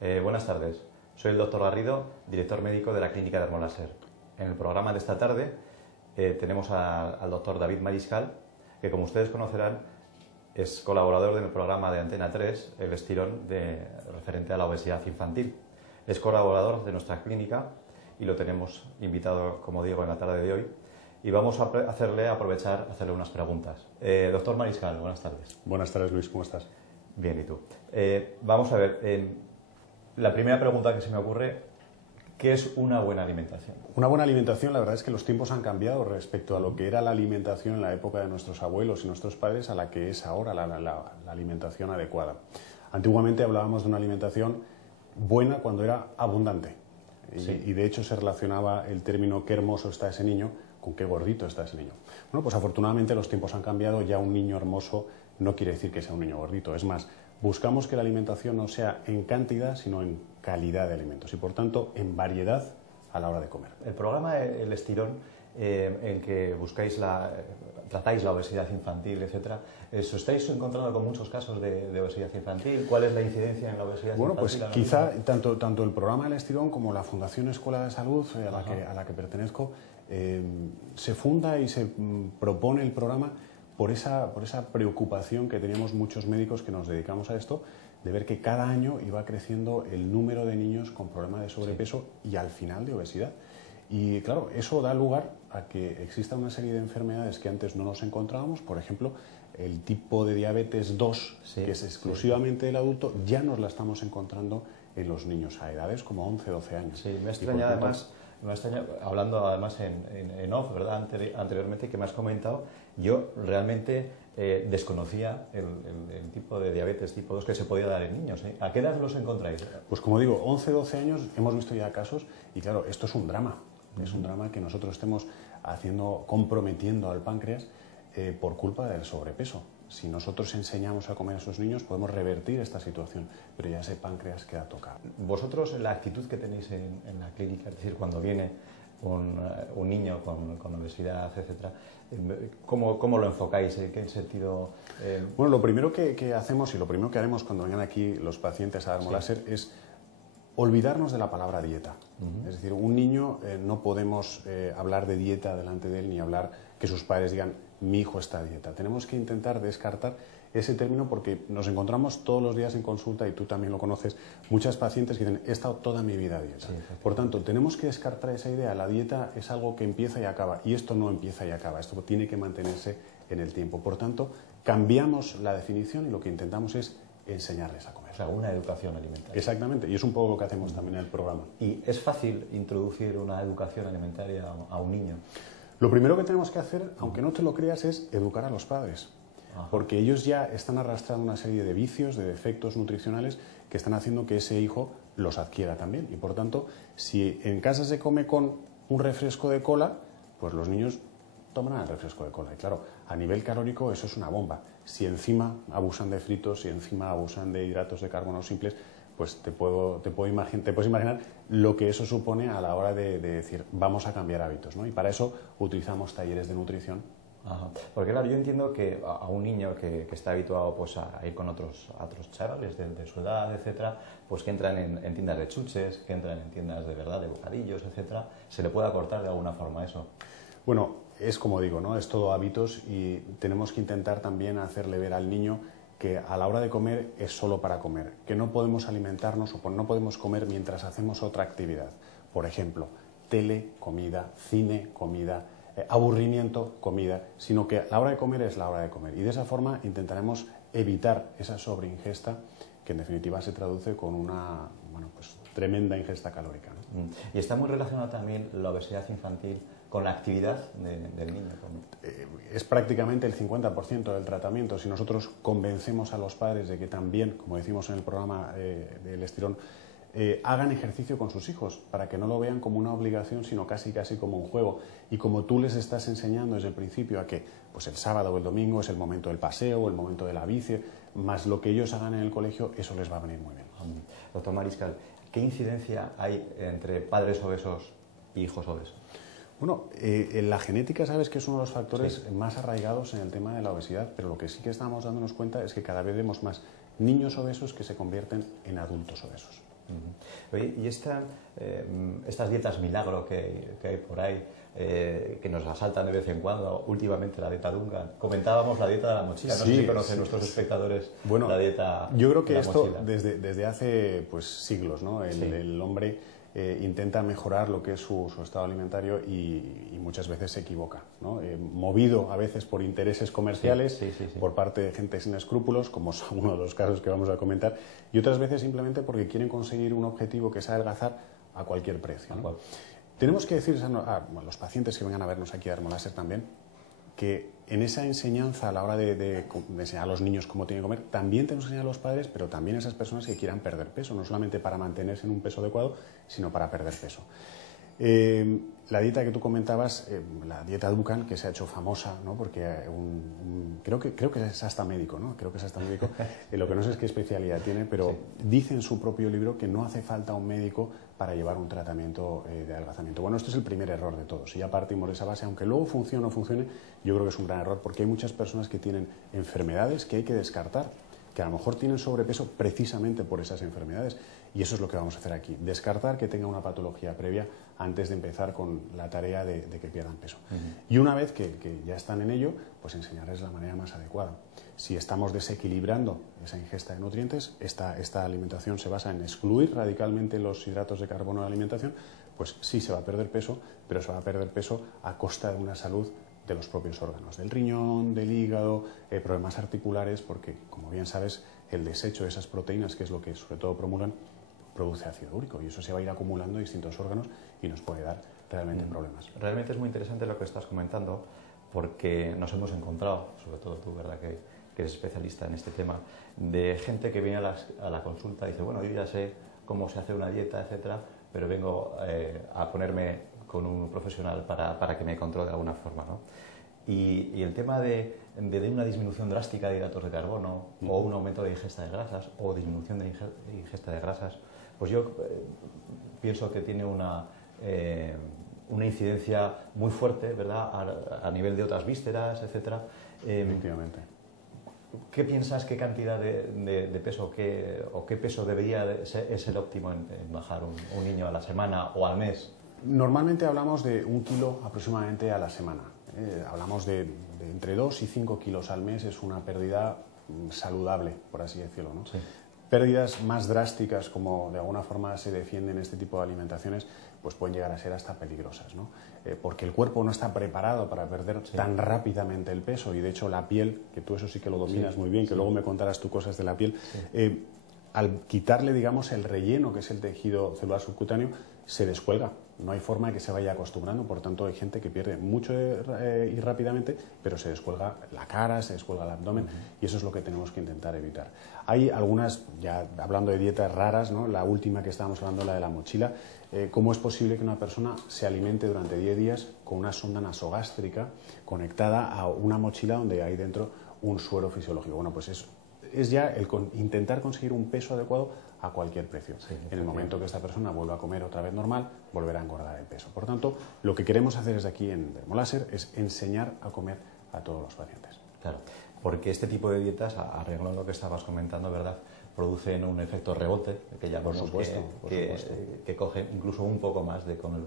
Buenas tardes. Soy el doctor Garrido, director médico de la Clínica Dermoláser. En el programa de esta tarde tenemos al doctor David Mariscal, que como ustedes conocerán es colaborador del programa de Antena 3, El Estirón, referente a la obesidad infantil. Es colaborador de nuestra clínica y lo tenemos invitado, como digo, en la tarde de hoy. Y vamos a hacerle unas preguntas. Doctor Mariscal, buenas tardes. Buenas tardes, Luis, ¿cómo estás? Bien, ¿y tú? Vamos a ver, la primera pregunta que se me ocurre, ¿qué es una buena alimentación? Una buena alimentación, la verdad es que los tiempos han cambiado respecto a lo que era la alimentación en la época de nuestros abuelos y nuestros padres a la que es ahora la alimentación adecuada. Antiguamente hablábamos de una alimentación buena cuando era abundante. Sí. Y de hecho se relacionaba el término qué hermoso está ese niño con qué gordito está ese niño. Bueno, pues afortunadamente los tiempos han cambiado, ya un niño hermoso no quiere decir que sea un niño gordito. Es más, buscamos que la alimentación no sea en cantidad, sino en calidad de alimentos y, por tanto, en variedad a la hora de comer. El programa El Estirón, en que tratáis la obesidad infantil, etcétera, ¿os estáis encontrando con muchos casos de obesidad infantil? ¿Cuál es la incidencia en la obesidad infantil? Bueno, pues quizá tanto el programa El Estirón como la Fundación Escuela de Salud, a la que pertenezco, se funda y se propone el programa por esa preocupación que teníamos muchos médicos que nos dedicamos a esto, de ver que cada año iba creciendo el número de niños con problemas de sobrepeso y al final de obesidad. Y claro, eso da lugar a que exista una serie de enfermedades que antes no nos encontrábamos, por ejemplo, el tipo de diabetes 2, que es exclusivamente del adulto, ya nos la estamos encontrando en los niños a edades como 11, 12 años. Sí, me extraña además, hablando además en off, ¿verdad? Anteriormente que me has comentado, yo realmente desconocía el tipo de diabetes tipo 2 que se podía dar en niños. ¿A qué edad los encontráis? Pues como digo, 11, 12 años hemos visto ya casos y claro, esto es un drama. Es un drama que nosotros estemos comprometiendo al páncreas por culpa del sobrepeso. Si nosotros enseñamos a comer a esos niños podemos revertir esta situación, pero ya ese páncreas queda tocado. Vosotros, la actitud que tenéis en la clínica, es decir, cuando viene un niño con obesidad, etcétera, ¿cómo lo enfocáis? ¿En qué sentido? Bueno, lo primero que hacemos y lo primero que haremos cuando vengan aquí los pacientes a Dermoláser es olvidarnos de la palabra dieta. Es decir, un niño no podemos hablar de dieta delante de él ni hablar que sus padres digan mi hijo está a dieta. Tenemos que intentar descartar ese término porque nos encontramos todos los días en consulta, y tú también lo conoces, muchas pacientes que dicen he estado toda mi vida a dieta. Sí, por tanto, tenemos que descartar esa idea. La dieta es algo que empieza y acaba, y esto no empieza y acaba, esto tiene que mantenerse en el tiempo. Por tanto, cambiamos la definición y lo que intentamos es enseñarles a comer. O sea, una educación alimentaria. Exactamente, y es un poco lo que hacemos también en el programa. ¿Y es fácil introducir una educación alimentaria a un niño? Lo primero que tenemos que hacer, aunque no te lo creas, es educar a los padres. Porque ellos ya están arrastrando una serie de vicios, de defectos nutricionales que están haciendo que ese hijo los adquiera también. Y por tanto, si en casa se come con un refresco de cola, pues los niños tomarán el refresco de cola. Y claro, a nivel calórico eso es una bomba. Si encima abusan de fritos, si encima abusan de hidratos de carbono simples, pues te puedes imaginar lo que eso supone a la hora de decir vamos a cambiar hábitos, ¿no? Y para eso utilizamos talleres de nutrición. Ajá. Porque claro, yo entiendo que a un niño que está habituado pues, a ir con otros chavales de su edad, etcétera, pues que entran en tiendas de chuches, que entran en tiendas de verdad, de bocadillos, etcétera, se le puede acortar de alguna forma eso. Bueno, es como digo, ¿no? Es todo hábitos y tenemos que intentar también hacerle ver al niño que a la hora de comer es solo para comer, que no podemos alimentarnos o no podemos comer mientras hacemos otra actividad. Por ejemplo, tele, comida, cine, comida, aburrimiento, comida, sino que la hora de comer es la hora de comer. Y de esa forma intentaremos evitar esa sobreingesta que en definitiva se traduce con una tremenda ingesta calórica, ¿no? Y está muy relacionada también la obesidad infantil con la actividad del niño. Es prácticamente el 50% del tratamiento. Si nosotros convencemos a los padres de que también, como decimos en el programa del Estirón, hagan ejercicio con sus hijos para que no lo vean como una obligación, sino casi como un juego. Y como tú les estás enseñando desde el principio a que pues el sábado o el domingo es el momento del paseo o el momento de la bici, más lo que ellos hagan en el colegio, eso les va a venir muy bien. Doctor Mariscal, ¿qué incidencia hay entre padres obesos y hijos obesos? Bueno, la genética sabes que es uno de los factores más arraigados en el tema de la obesidad, pero lo que sí que estamos dándonos cuenta es que cada vez vemos más niños obesos que se convierten en adultos obesos. Oye, y estas dietas milagro que hay por ahí, que nos asaltan de vez en cuando, últimamente la dieta Duncan, comentábamos la dieta de la mochila, no sé si conocen nuestros espectadores la dieta yo creo que de la esto mochila. desde hace pues, siglos, ¿no? El hombre intenta mejorar lo que es su estado alimentario y muchas veces se equivoca, ¿no? Movido a veces por intereses comerciales, por parte de gente sin escrúpulos, como son uno de los casos que vamos a comentar, y otras veces simplemente porque quieren conseguir un objetivo que es adelgazar a cualquier precio, ¿no? Tenemos que decir a los pacientes que vengan a vernos aquí a Dermoláser también que en esa enseñanza a la hora de enseñar a los niños cómo tienen que comer, también tenemos que enseñar a los padres, pero también a esas personas que quieran perder peso, no solamente para mantenerse en un peso adecuado, sino para perder peso. La dieta que tú comentabas, la dieta Duncan, que se ha hecho famosa, ¿no? Porque creo que es hasta médico, ¿no? Creo que es hasta médico. Lo que no sé es qué especialidad tiene, pero dice en su propio libro que no hace falta un médico para llevar un tratamiento de adelgazamiento. Bueno, este es el primer error de todos. Si ya partimos de esa base, aunque luego funcione o no funcione, yo creo que es un gran error porque hay muchas personas que tienen enfermedades que hay que descartar, que a lo mejor tienen sobrepeso precisamente por esas enfermedades. Y eso es lo que vamos a hacer aquí, descartar que tenga una patología previa antes de empezar con la tarea de que pierdan peso. Y una vez que ya están en ello, pues enseñarles la manera más adecuada. Si estamos desequilibrando esa ingesta de nutrientes, esta alimentación se basa en excluir radicalmente los hidratos de carbono de la alimentación, pues sí se va a perder peso, pero se va a perder peso a costa de una salud de los propios órganos, del riñón, del hígado, problemas articulares, porque, como bien sabes, el desecho de esas proteínas, que es lo que sobre todo promulgan, produce ácido úrico y eso se va a ir acumulando en distintos órganos y nos puede dar realmente problemas. Realmente es muy interesante lo que estás comentando porque nos hemos encontrado, sobre todo tú, ¿verdad?, que eres especialista en este tema, de gente que viene a la consulta y dice, bueno, yo ya sé cómo se hace una dieta, etcétera, pero vengo a ponerme con un profesional para que me controle de alguna forma, ¿no? Y el tema de una disminución drástica de hidratos de carbono o un aumento de ingesta de grasas o disminución de ingesta de grasas, pues yo pienso que tiene una incidencia muy fuerte, ¿verdad?, a nivel de otras vísceras, etcétera. Efectivamente. ¿Qué piensas, qué cantidad de peso o qué peso debería ser el óptimo en bajar un niño a la semana o al mes? Normalmente hablamos de 1 kilo aproximadamente a la semana. Hablamos de entre 2 y 5 kilos al mes, es una pérdida saludable, por así decirlo, ¿no? Sí. Pérdidas más drásticas, como de alguna forma se defienden este tipo de alimentaciones, pues pueden llegar a ser hasta peligrosas, ¿no? Porque el cuerpo no está preparado para perder tan rápidamente el peso y de hecho la piel, que tú eso sí que lo dominas muy bien, que luego me contarás tú cosas de la piel, al quitarle, digamos, el relleno, que es el tejido celular subcutáneo, se descuelga. No hay forma de que se vaya acostumbrando, por tanto hay gente que pierde mucho y rápidamente, pero se descuelga la cara, se descuelga el abdomen y eso es lo que tenemos que intentar evitar. Hay algunas, ya hablando de dietas raras, ¿no? La última que estábamos hablando, la de la mochila, ¿cómo es posible que una persona se alimente durante 10 días con una sonda nasogástrica conectada a una mochila donde hay dentro un suero fisiológico? Bueno, pues es ya intentar conseguir un peso adecuado a cualquier precio. Sí, en el momento que esta persona vuelva a comer otra vez normal, volverá a engordar el peso. Por tanto, lo que queremos hacer desde aquí en Dermoláser es enseñar a comer a todos los pacientes. Claro, porque este tipo de dietas, arreglando lo que estabas comentando, ¿verdad?, producen un efecto rebote, que ya por supuesto, que coge incluso un poco más con el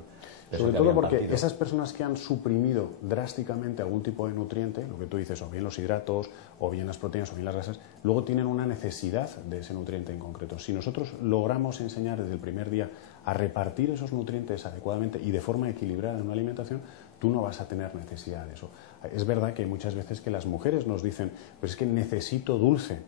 peso. Sobre todo porque esas personas que han suprimido drásticamente algún tipo de nutriente, lo que tú dices, o bien los hidratos, o bien las proteínas, o bien las grasas, luego tienen una necesidad de ese nutriente en concreto. Si nosotros logramos enseñar desde el primer día a repartir esos nutrientes adecuadamente y de forma equilibrada en una alimentación, tú no vas a tener necesidad de eso. Es verdad que hay muchas veces que las mujeres nos dicen, pues es que necesito dulce,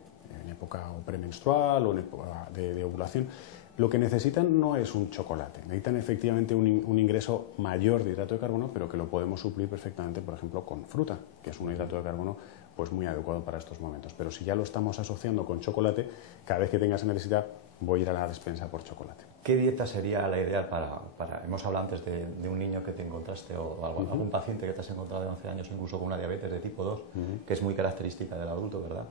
en época premenstrual o en época de ovulación. Lo que necesitan no es un chocolate, necesitan efectivamente un ingreso mayor de hidrato de carbono, pero que lo podemos suplir perfectamente, por ejemplo, con fruta, que es un hidrato de carbono pues muy adecuado para estos momentos. Pero si ya lo estamos asociando con chocolate, cada vez que tengas necesidad voy a ir a la despensa por chocolate. ¿Qué dieta sería la ideal para hemos hablado antes de un niño que te encontraste o algún paciente que te has encontrado de 11 años incluso con una diabetes de tipo 2, que es muy característica del adulto, ¿verdad?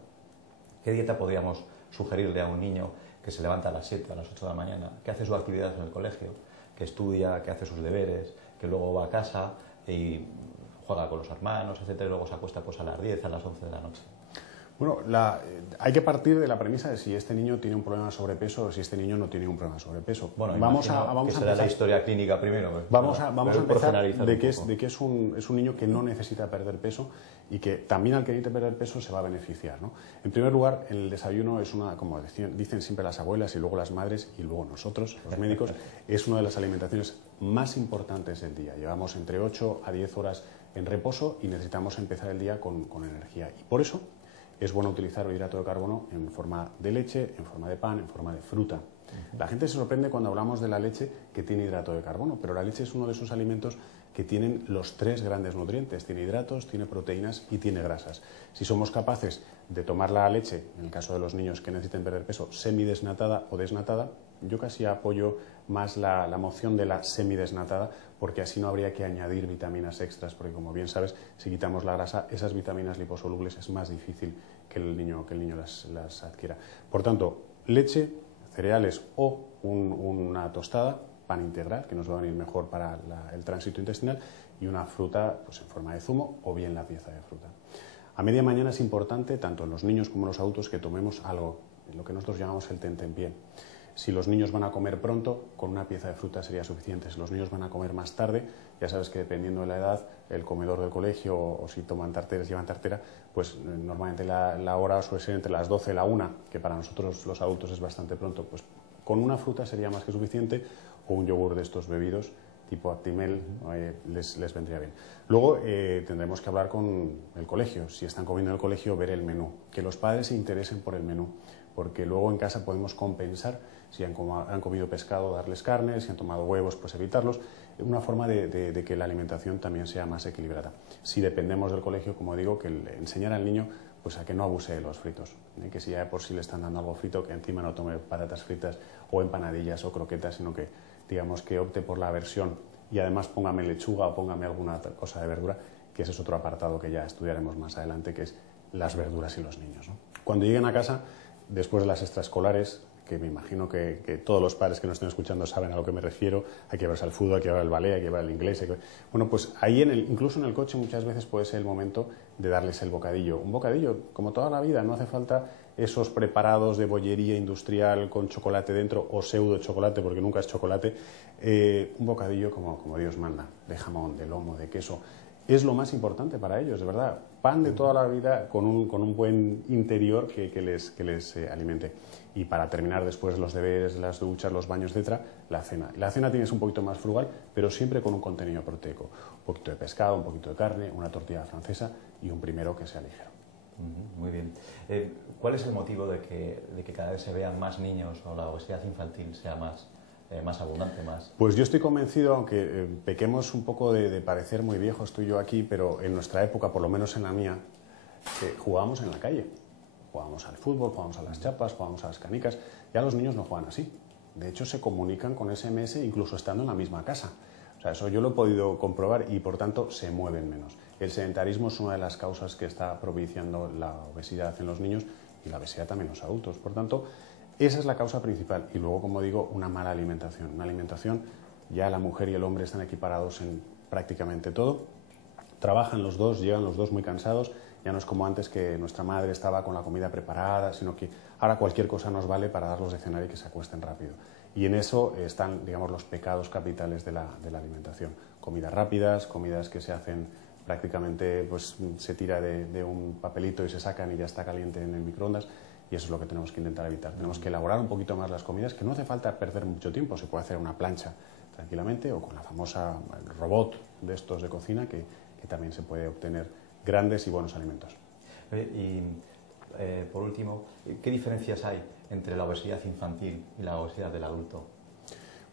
¿Qué dieta podríamos sugerirle a un niño que se levanta a las 7, a las 8 de la mañana, que hace su actividad en el colegio, que estudia, que hace sus deberes, que luego va a casa y juega con los hermanos, etcétera, y luego se acuesta pues a las 10, a las 11 de la noche? Bueno, hay que partir de la premisa de si este niño tiene un problema de sobrepeso o si este niño no tiene un problema de sobrepeso. Bueno, vamos que a será empezar la historia clínica primero. Vamos a empezar de que es un un niño que no necesita perder peso y que también al que necesite perder peso se va a beneficiar, ¿no? En primer lugar, el desayuno es como dicen siempre las abuelas y luego las madres y luego nosotros, los médicos, es una de las alimentaciones más importantes del día. Llevamos entre 8 a 10 horas en reposo y necesitamos empezar el día con energía. Y por eso es bueno utilizar el hidrato de carbono en forma de leche, en forma de pan, en forma de fruta. La gente se sorprende cuando hablamos de la leche que tiene hidrato de carbono, pero la leche es uno de esos alimentos que tienen los 3 grandes nutrientes. Tiene hidratos, tiene proteínas y tiene grasas. Si somos capaces de tomar la leche, en el caso de los niños que necesiten perder peso, semidesnatada o desnatada, yo casi apoyo más la moción de la semidesnatada, porque así no habría que añadir vitaminas extras, porque como bien sabes, si quitamos la grasa, esas vitaminas liposolubles es más difícil que el niño las adquiera. Por tanto, leche, cereales o una tostada, pan integral, que nos va a venir mejor para el tránsito intestinal, y una fruta pues, en forma de zumo o bien la pieza de fruta. A media mañana es importante, tanto en los niños como en los adultos, que tomemos algo, lo que nosotros llamamos el tentempié. Si los niños van a comer pronto, con una pieza de fruta sería suficiente. Si los niños van a comer más tarde, ya sabes que dependiendo de la edad, el comedor del colegio o si toman tarteras, llevan tartera, pues normalmente la hora suele ser entre las 12 y la 1, que para nosotros los adultos es bastante pronto. Pues con una fruta sería más que suficiente, o un yogur de estos bebidos tipo Actimel les vendría bien. Luego tendremos que hablar con el colegio. Si están comiendo en el colegio, ver el menú. Que los padres se interesen por el menú, porque luego en casa podemos compensar. Si han comido pescado, darles carne, si han tomado huevos, pues evitarlos. Una forma de que la alimentación también sea más equilibrada. Si dependemos del colegio, como digo, que enseñar al niño pues a que no abuse de los fritos, que si ya de por sí le están dando algo frito, que encima no tome patatas fritas o empanadillas o croquetas, sino que digamos que opte por la versión y además póngame lechuga o póngame alguna cosa de verdura, que ese es otro apartado que ya estudiaremos más adelante, que es las verduras y los niños, ¿no? Cuando lleguen a casa, después de las extraescolares, que me imagino que todos los padres que nos estén escuchando saben a lo que me refiero, hay que llevarse al fútbol, hay que llevar al ballet, hay que llevar al inglés. Bueno, pues ahí incluso en el coche muchas veces puede ser el momento de darles el bocadillo. Un bocadillo, como toda la vida, no hace falta esos preparados de bollería industrial con chocolate dentro o pseudo chocolate, porque nunca es chocolate. Un bocadillo como Dios manda, de jamón, de lomo, de queso. Es lo más importante para ellos, de verdad. Pan de toda la vida con un buen interior que les alimente. Y para terminar después los deberes, las duchas, los baños, etc., la cena. La cena tienes un poquito más frugal, pero siempre con un contenido proteico. Un poquito de pescado, un poquito de carne, una tortilla francesa y un primero que sea ligero. Muy bien. ¿Cuál es el motivo de que cada vez se vean más niños o la obesidad infantil sea más abundante, más? Pues yo estoy convencido, aunque pequemos un poco de parecer muy viejos tú y yo aquí, pero en nuestra época, por lo menos en la mía, jugábamos en la calle. Jugábamos al fútbol, jugábamos a las chapas, jugábamos a las canicas. Ya los niños no juegan así. De hecho, se comunican con SMS incluso estando en la misma casa. O sea, eso yo lo he podido comprobar y, por tanto, se mueven menos. El sedentarismo es una de las causas que está propiciando la obesidad en los niños y la obesidad también en los adultos. Por tanto, esa es la causa principal. Y luego, como digo, una mala alimentación. Una alimentación, ya la mujer y el hombre están equiparados en prácticamente todo. Trabajan los dos, llegan los dos muy cansados. Ya no es como antes, que nuestra madre estaba con la comida preparada, sino que ahora cualquier cosa nos vale para darlos de cenar y que se acuesten rápido. Y en eso están, digamos, los pecados capitales de la alimentación. Comidas rápidas, comidas que se hacen prácticamente, pues se tira de un papelito y se sacan y ya está caliente en el microondas. Y eso es lo que tenemos que intentar evitar. Tenemos que elaborar un poquito más las comidas, que no hace falta perder mucho tiempo. Se puede hacer una plancha tranquilamente o con la famosa robot de estos de cocina, que también se puede obtener grandes y buenos alimentos. Por último, ¿qué diferencias hay entre la obesidad infantil y la obesidad del adulto?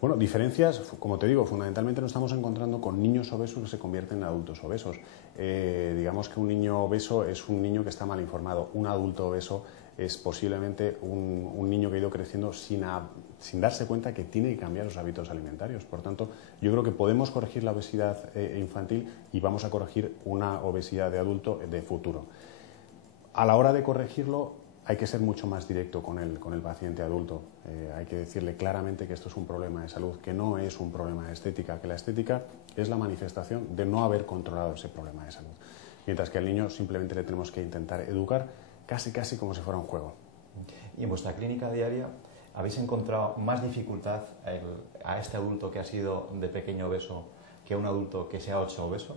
Bueno, diferencias, como te digo, fundamentalmente nos estamos encontrando con niños obesos que se convierten en adultos obesos. Digamos que un niño obeso es un niño que está mal informado. Un adulto obeso es posiblemente un niño que ha ido creciendo sin darse cuenta que tiene que cambiar los hábitos alimentarios. Por tanto, yo creo que podemos corregir la obesidad infantil y vamos a corregir una obesidad de adulto de futuro. A la hora de corregirlo, hay que ser mucho más directo con el paciente adulto. Hay que decirle claramente que esto es un problema de salud, que no es un problema de estética, que la estética es la manifestación de no haber controlado ese problema de salud. Mientras que al niño simplemente le tenemos que intentar educar, casi como si fuera un juego. ¿Y en vuestra clínica diaria habéis encontrado más dificultad a este adulto que ha sido de pequeño obeso que a un adulto que se ha hecho obeso?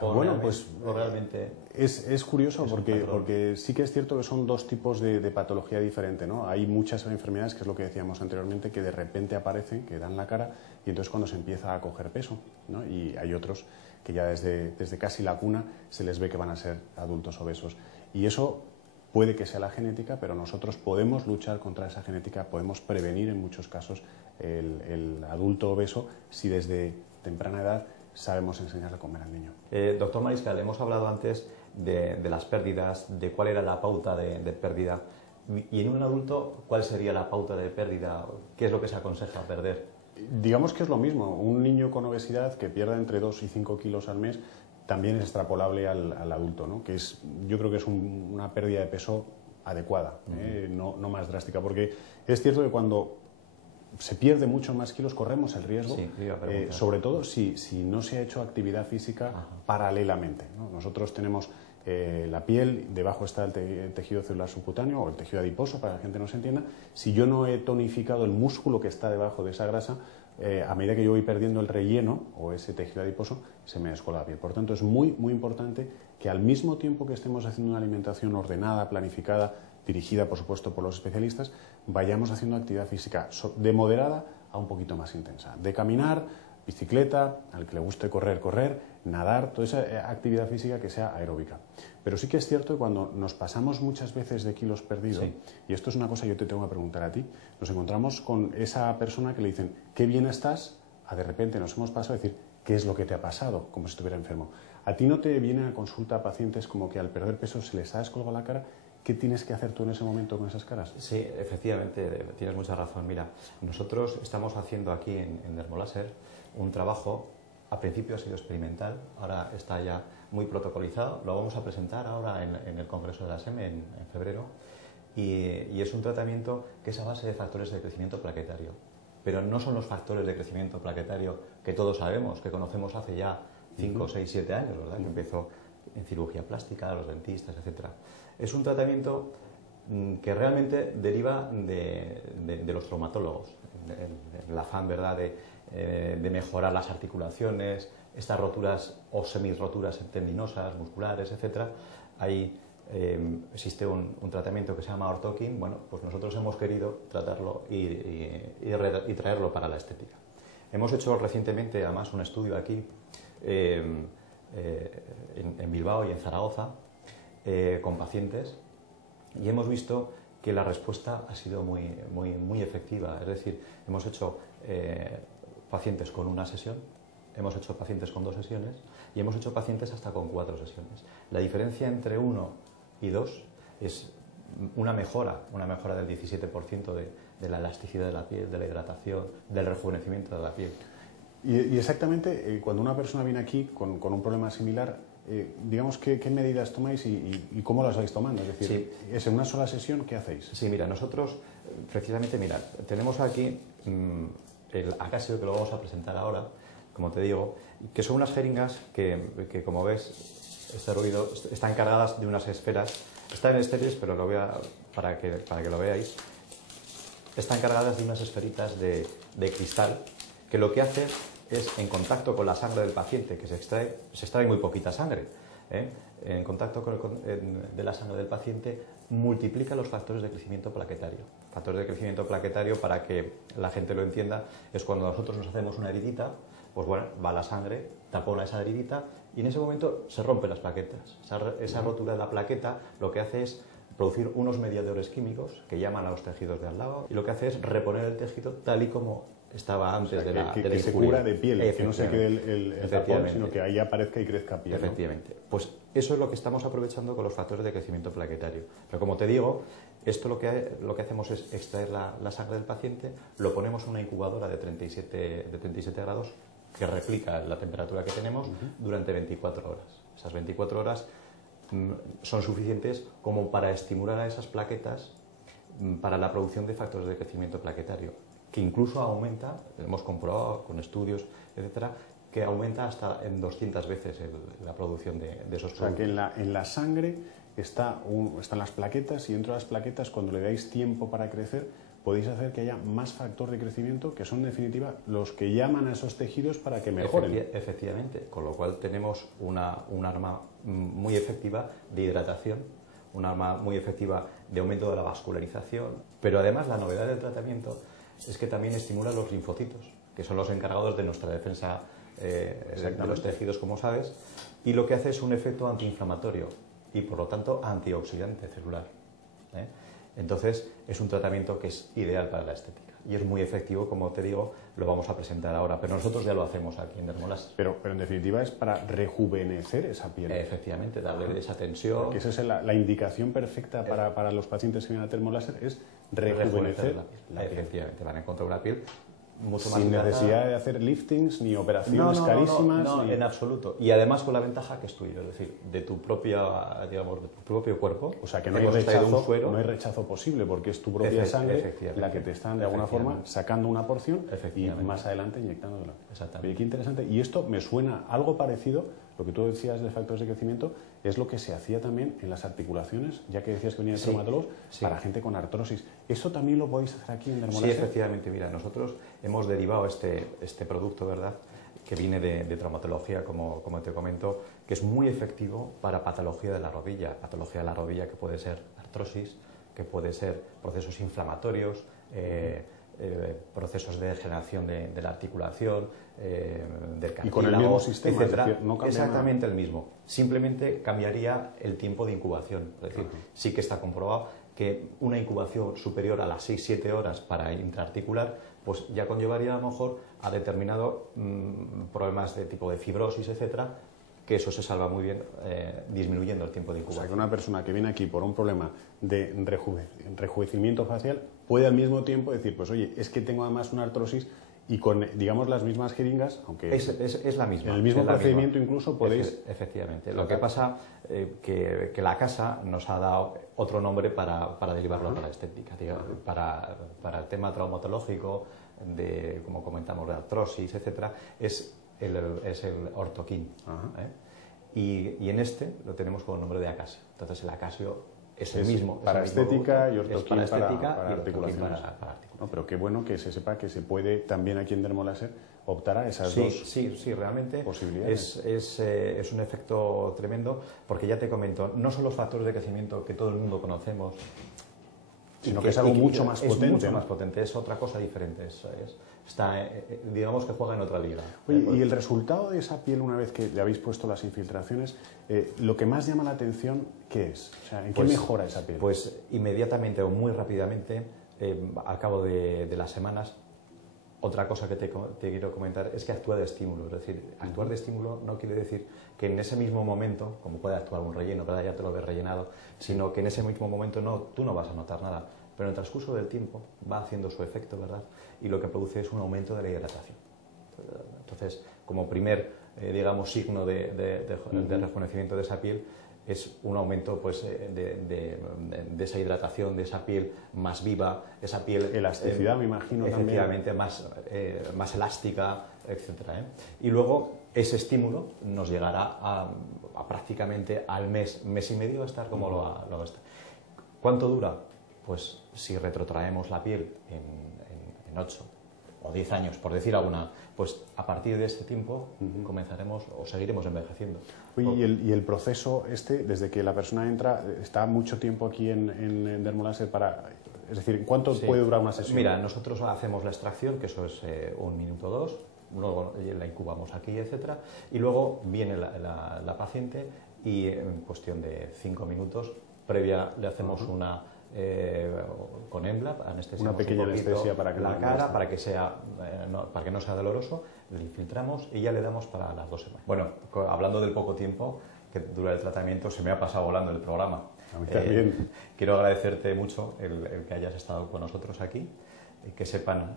Bueno, pues realmente es curioso porque sí que es cierto que son dos tipos de patología diferente, ¿no? Hay muchas enfermedades, que es lo que decíamos anteriormente, que de repente aparecen, que dan la cara y entonces cuando se empieza a coger peso, ¿no? Y hay otros que ya desde casi la cuna se les ve que van a ser adultos obesos. Y eso puede que sea la genética, pero nosotros podemos luchar contra esa genética, podemos prevenir en muchos casos el adulto obeso si desde temprana edad sabemos enseñarle a comer al niño. Doctor Mariscal, hemos hablado antes de las pérdidas, de cuál era la pauta de pérdida. Y en un adulto, ¿cuál sería la pauta de pérdida? ¿Qué es lo que se aconseja perder? Digamos que es lo mismo. Un niño con obesidad que pierda entre 2 y 5 kilos al mes también es extrapolable al adulto, ¿no? Que yo creo que es una pérdida de peso adecuada, no más drástica. Porque es cierto que cuando se pierde mucho más kilos, corremos el riesgo, sobre todo si no se ha hecho actividad física paralelamente, ¿no? Nosotros tenemos la piel, debajo está el tejido celular subcutáneo o el tejido adiposo, para que la gente nos entienda. Si yo no he tonificado el músculo que está debajo de esa grasa, a medida que yo voy perdiendo el relleno o ese tejido adiposo, se me descola la piel. Por tanto, es muy, muy importante que al mismo tiempo que estemos haciendo una alimentación ordenada, planificada, dirigida, por supuesto, por los especialistas, vayamos haciendo actividad física de moderada a un poquito más intensa. De caminar, bicicleta, al que le guste correr, nadar, toda esa actividad física que sea aeróbica. Pero sí que es cierto que cuando nos pasamos muchas veces de kilos perdidos, y esto es una cosa que yo te tengo que preguntar a ti, nos encontramos con esa persona que le dicen, qué bien estás, a de repente nos hemos pasado a decir, ¿qué es lo que te ha pasado? Como si estuviera enfermo. ¿A ti no te vienen a consulta a pacientes como que al perder peso se les ha descolgado la cara? ¿Qué tienes que hacer tú en ese momento con esas caras? Sí, efectivamente, tienes mucha razón. Mira, nosotros estamos haciendo aquí en Dermoláser un trabajo, al principio ha sido experimental, ahora está ya muy protocolizado, lo vamos a presentar ahora en el Congreso de la SEM en febrero, y es un tratamiento que es a base de factores de crecimiento plaquetario. Pero no son los factores de crecimiento plaquetario que todos sabemos, que conocemos hace ya 5, 6, 7 años, ¿verdad? Que empezó en cirugía plástica, los dentistas, etc. Es un tratamiento que realmente deriva de los traumatólogos, el afán, ¿verdad?, de mejorar las articulaciones, estas roturas o semirroturas tendinosas, musculares, etc. Ahí existe un tratamiento que se llama Ortokin. Bueno, pues nosotros hemos querido tratarlo y traerlo para la estética. Hemos hecho recientemente, además, un estudio aquí en Bilbao y en Zaragoza con pacientes, y hemos visto que la respuesta ha sido muy efectiva. Es decir, hemos hecho pacientes con una sesión, hemos hecho pacientes con 2 sesiones y hemos hecho pacientes hasta con 4 sesiones. La diferencia entre 1 y 2 es una mejora del 17% de la elasticidad de la piel, de la hidratación, del rejuvenecimiento de la piel. Y exactamente, cuando una persona viene aquí con un problema similar, digamos, ¿qué medidas tomáis y cómo las vais tomando? Es decir, ¿es en una sola sesión? ¿Qué hacéis? Sí, mira, nosotros, precisamente, mira, tenemos aquí el Acasio, que lo vamos a presentar ahora, como te digo, que son unas jeringas que como ves, este ruido, están cargadas de unas esferas, están estériles, pero lo voy para que lo veáis, están cargadas de unas esferitas de cristal, que lo que hace es, en contacto con la sangre del paciente, que se extrae muy poquita sangre, en contacto de la sangre del paciente, multiplica los factores de crecimiento plaquetario. Factores de crecimiento plaquetario, para que la gente lo entienda, es cuando nosotros nos hacemos una heridita, pues bueno, va la sangre, tapona esa heridita y en ese momento se rompen las plaquetas. Esa rotura de la plaqueta lo que hace es producir unos mediadores químicos que llaman a los tejidos de al lado, y lo que hace es reponer el tejido tal y como estaba antes de la que se cura de piel, que no se quede el tapón, sino que ahí aparezca y crezca piel. Efectivamente. ¿No? Pues eso es lo que estamos aprovechando con los factores de crecimiento plaquetario. Pero como te digo, esto lo que hacemos es extraer la sangre del paciente, lo ponemos en una incubadora de 37 grados, que replica la temperatura que tenemos, durante 24 horas. Esas 24 horas son suficientes como para estimular a esas plaquetas para la producción de factores de crecimiento plaquetario, que incluso aumenta, hemos comprobado con estudios, etcétera, que aumenta hasta en 200 veces la producción de esos productos. O sea, que en la sangre están las plaquetas, y dentro de las plaquetas, cuando le dais tiempo para crecer, podéis hacer que haya más factor de crecimiento, que son en definitiva los que llaman a esos tejidos para que mejoren. Efectivamente, con lo cual tenemos un arma muy efectiva de hidratación, un arma muy efectiva de aumento de la vascularización, pero además la novedad del tratamiento es que también estimula los linfocitos, que son los encargados de nuestra defensa de los tejidos, como sabes, y lo que hace es un efecto antiinflamatorio y por lo tanto antioxidante celular. Entonces es un tratamiento que es ideal para la estética y es muy efectivo, como te digo, lo vamos a presentar ahora, pero nosotros ya lo hacemos aquí en Dermoláser. Pero en definitiva es para rejuvenecer esa piel. Efectivamente, darle esa tensión. Porque esa es la indicación perfecta para los pacientes que vienen a Dermoláser, es rejuvenecer la piel. Efectivamente, van a encontrar una piel mucho más sin hidratada, necesidad de hacer liftings ni operaciones carísimas. No, en absoluto. Y además con la ventaja que es tuyo, es decir, de tu propia, digamos, de tu propio cuerpo. O sea, que no hay rechazo posible, porque es tu propia sangre la que te están de alguna forma sacando una porción y más adelante inyectándola. Exactamente. Oye, qué interesante. Y esto me suena algo parecido, lo que tú decías de factores de crecimiento, es lo que se hacía también en las articulaciones, ya que decías que venía de traumatólogos, para gente con artrosis. ¿Eso también lo podéis hacer aquí en Dermoláser? Sí, efectivamente. Mira, nosotros hemos derivado este producto, ¿verdad?, que viene de traumatología, como te comento, que es muy efectivo para patología de la rodilla que puede ser artrosis, que puede ser procesos inflamatorios, procesos de degeneración de la articulación, del cartílago, y con el mismo sistema, etcétera. Es decir, no cambia exactamente nada. El mismo. Simplemente cambiaría el tiempo de incubación. Es decir, sí que está comprobado que una incubación superior a las 6-7 horas para intraarticular, pues ya conllevaría a lo mejor a determinados problemas de tipo de fibrosis, etcétera, que eso se salva muy bien disminuyendo el tiempo de incubación. O sea, que una persona que viene aquí por un problema de rejuvenecimiento facial puede al mismo tiempo decir, pues oye, es que tengo además una artrosis, y con, digamos, las mismas jeringas, aunque es la misma. En el mismo procedimiento incluso podéis... Efectivamente. Lo que pasa que la casa nos ha dado otro nombre para derivarlo a la estética, para el tema traumatológico, como comentamos, de artrosis, etcétera, es el ortoquín. Y en este lo tenemos con el nombre de Acasio. Entonces el Acasio es el mismo. Para estética y ortoquín para articulaciones. No, pero qué bueno que se sepa que se puede también aquí en Dermoláser optar a esas dos realmente posibilidades. Es un efecto tremendo, porque ya te comento, no son los factores de crecimiento que todo el mundo conocemos, sino que es algo mucho más potente. Es mucho más potente, es otra cosa diferente. Digamos que juega en otra liga. Oye, y el resultado de esa piel, una vez que le habéis puesto las infiltraciones, lo que más llama la atención, ¿qué es? O sea, ¿en qué mejora esa piel? Pues inmediatamente o muy rápidamente, al cabo de las semanas, otra cosa que te quiero comentar es que actúa de estímulo. Es decir, actuar de estímulo no quiere decir que en ese mismo momento, como puede actuar un relleno, ¿verdad?, ya te lo ves rellenado, sino que en ese mismo momento tú no vas a notar nada. Pero en el transcurso del tiempo va haciendo su efecto, ¿verdad? Y lo que produce es un aumento de la hidratación. Entonces, como primer, digamos, signo de rejuvenecimiento de esa piel, es un aumento, pues, de esa hidratación, de esa piel más viva, esa piel... Elasticidad, me imagino, efectivamente, más elástica, etcétera. Y luego ese estímulo nos llegará a prácticamente al mes y medio de estar como lo está. ¿Cuánto dura? Pues si retrotraemos la piel en 8 o 10 años, por decir alguna, pues a partir de ese tiempo comenzaremos o seguiremos envejeciendo. Oye, ¿y el proceso desde que la persona entra, está mucho tiempo aquí en Dermoláser es decir, ¿cuánto puede durar una sesión? Mira, nosotros hacemos la extracción, que eso es 1 minuto o 2, luego la incubamos aquí, etcétera, y luego viene la paciente y en cuestión de 5 minutos previa le hacemos una... con EMBLA, una pequeña anestesia para que la cara, para que no sea doloroso, le infiltramos y ya le damos para las 2 semanas. Bueno, hablando del poco tiempo que dura el tratamiento, se me ha pasado volando el programa. A mí también. Quiero agradecerte mucho el que hayas estado con nosotros aquí, que sepan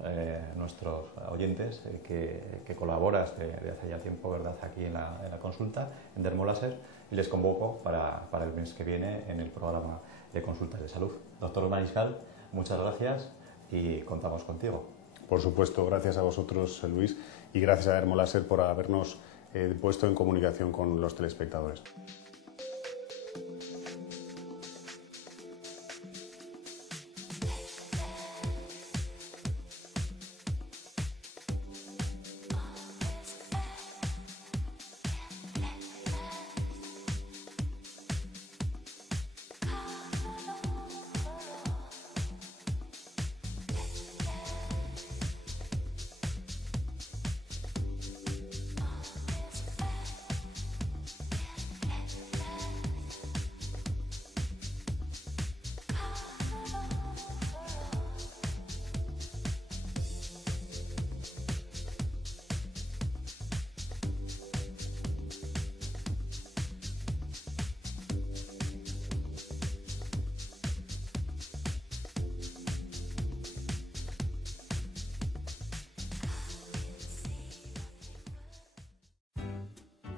nuestros oyentes que colaboras de hace ya tiempo, ¿verdad?, aquí en la consulta, en Dermoláser, y les convoco para el mes que viene en el programa de consultas de salud. Doctor Mariscal, muchas gracias y contamos contigo. Por supuesto, gracias a vosotros, Luis, y gracias a Hermoláser por habernos puesto en comunicación con los telespectadores.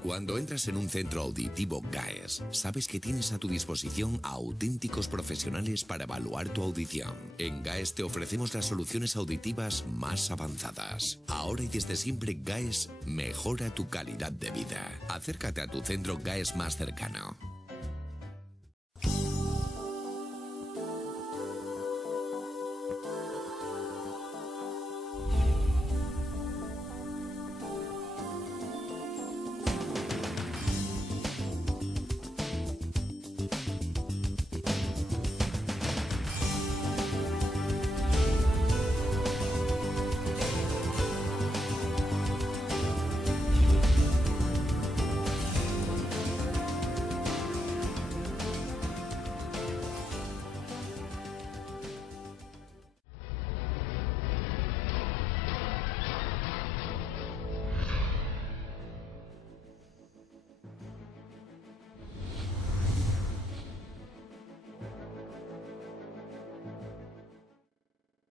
Cuando entras en un centro auditivo GAES, sabes que tienes a tu disposición a auténticos profesionales para evaluar tu audición. En GAES te ofrecemos las soluciones auditivas más avanzadas. Ahora y desde siempre GAES mejora tu calidad de vida. Acércate a tu centro GAES más cercano.